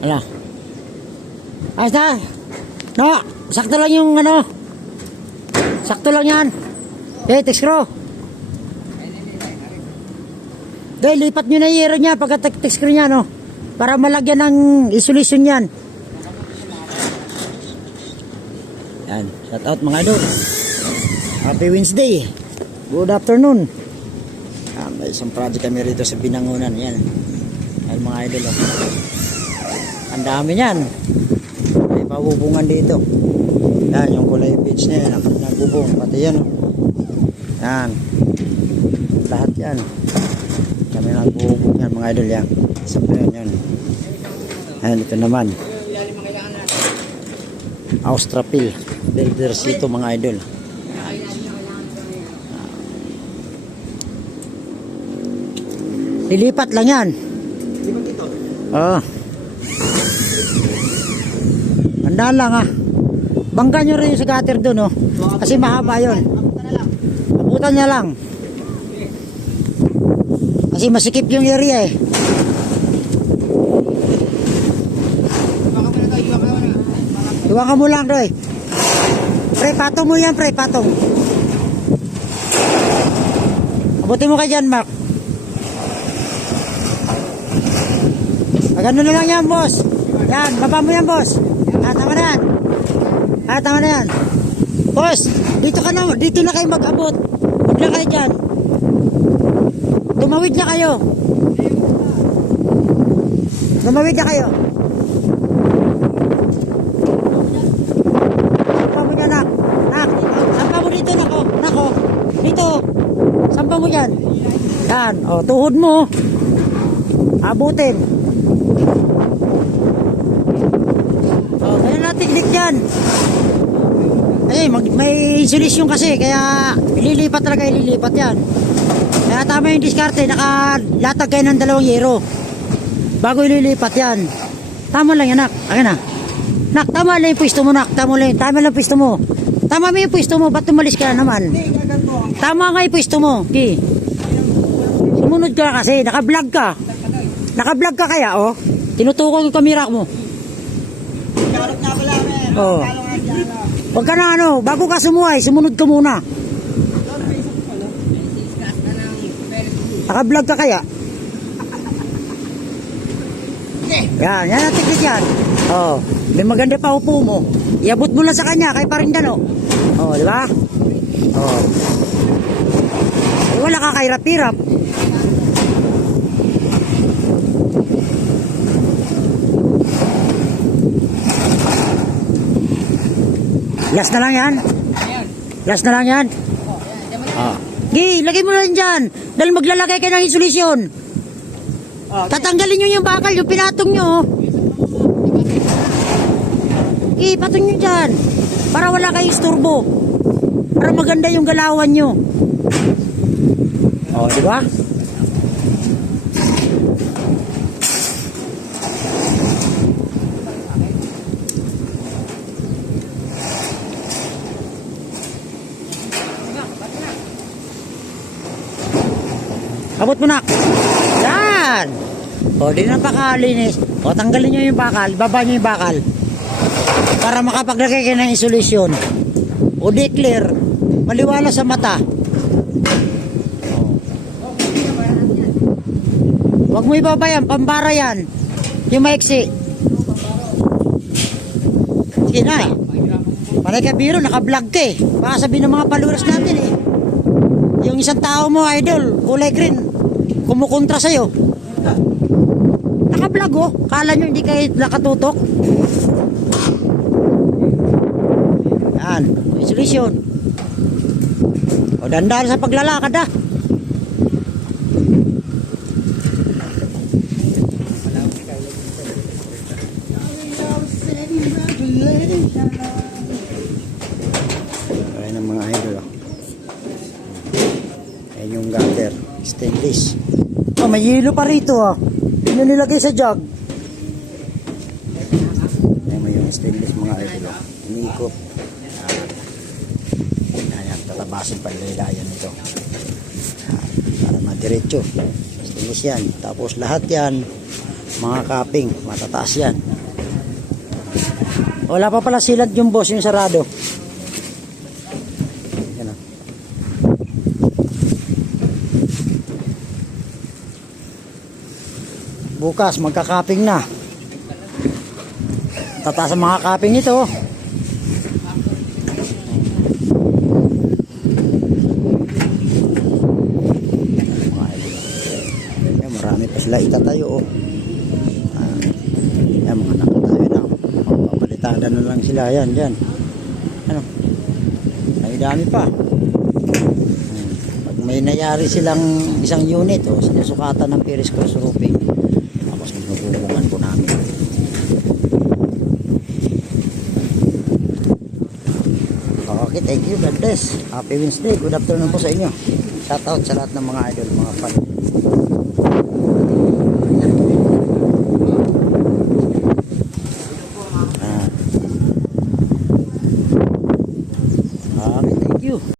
Ala. Ayos na. No, sakto lang yung ano. Sakto lang yan. Text screw. Dahil lipat nyo na yung hero niya pagka text screw niya, no? Para malagyan ng isolation yan. Yan. Shout out mga idol. Happy Wednesday. Good afternoon. May isang project kami rito sa Binangonan. Yan. Yan mga idol. Ang dami yan. May pabubungan dito. Yan, yung kulay beach na yan. Nagbubong. Pati yan. Yan. Lahat yan. Kami nagbubong yan mga idol yan. Isa pa yan. Yan, ito naman. Austrapil. Builders ito mga idol. Lilipat lang yan. Lipat dito? Oo. Tandaan lang ha. Bangga nyo rin yung sa gutter doon, oh. Kasi mahaba yun. Abutan niya lang. Kasi masikip yung area eh. Iwan ka mo lang, Roy. Pre, patong mo yan, pre, patong. Abutin mo ka dyan, Mark. Ganun na lang yan, boss. Yan, baba mo yan, boss. Tama na yan. Tama na yan. Boss, dito na kayo mag-abot. Huwag na kayo dyan. Tumawid na kayo. Tumawid na kayo. Sampa mo dyan, nak. Sampa mo dito, nako. Dito. Sampa mo dyan. Yan, o, tuhod mo. Abutin. Teknik yan. Eh, may insulation kasi, kaya ililipat talaga, ililipat yan. Kaya tama yung diskarte, nakalatag kayo ng 2 yero bago ililipat yan. Tama lang yan, nak. Akin na. Nak, tama lang yung pwesto mo, nak. Tama lang yung pwesto mo. Tama mo yung pwesto mo, ba't tumalis ka na naman? Tama nga yung pwesto mo, okay. Sumunod ka kasi, naka-vlog ka. Naka-vlog ka kaya, oh. Tinutukong yung kamera mo. Oh. Huwag ka na bago ka sumuhay, sumunod ka muna. Naka-vlog ka kaya? Yan ang tikit yan. Oh, may maganda pa upo mo. Iabot mo lang sa kanya, kay Parindan, oh. Oh, di ba? Oh. Wala ka kahirap-hirap. Last na lang yan? Last na lang yan? Lagay mo lang dyan. Dahil maglalagay kayo ng insulation. Tatanggalin nyo yung bakal, yung pinatong nyo. Patong nyo dyan. Para wala kayong isturbo. Para maganda yung galawan nyo. O, di ba? Abot mo, nak. Yan. O, di na pakalinis. O, tanggalin nyo yung bakal. Baba nyo yung bakal. Para makapaglagay kayo ng insulation. O, di clear. Maliwala sa mata. Huwag mo ibaba yan. Pambara yan. Yung maiksi. Sige na. Panay ka biro. Naka-vlog ka eh. Baka sabihin ng mga followers natin eh. Yung isang tao mo, idol, kulay green. Kumukontra sa'yo. Naka-vlog, oh. Kala nyo hindi kayo nakatutok. Yan. Isolation. O, dandan sa paglalakad, ah. Ayan ang mga idol, oh. Ayan yung gutter. Stainless. Oh, may yelo pa rito, ah. Yun yung nilagay sa jug. Ayan mo yung stainless mga idol. Inikot. Ayan, tatabasin pa nilayan ito. Para madiretso. Stainless yan. Tapos lahat yan, mga cupping, matataas yan. Wala pa pala sealant yung boss, yung sarado. Yan o. Bukas, magka-capping na. Tataas ang mga capping ito. Yan, marami pa sila itatayo. Yan, mga nakatayo na. Papalitada na lang sila. Yan, dyan. Ano? Ay, dami pa. Pag may nayari silang isang unit, sinusukatan ng Perez Cross Roofing. Tapos magbubukan po namin. Okay, thank you. God bless. Happy Wednesday. Good afternoon po sa inyo. Shout out sa lahat ng mga idol, mga fan.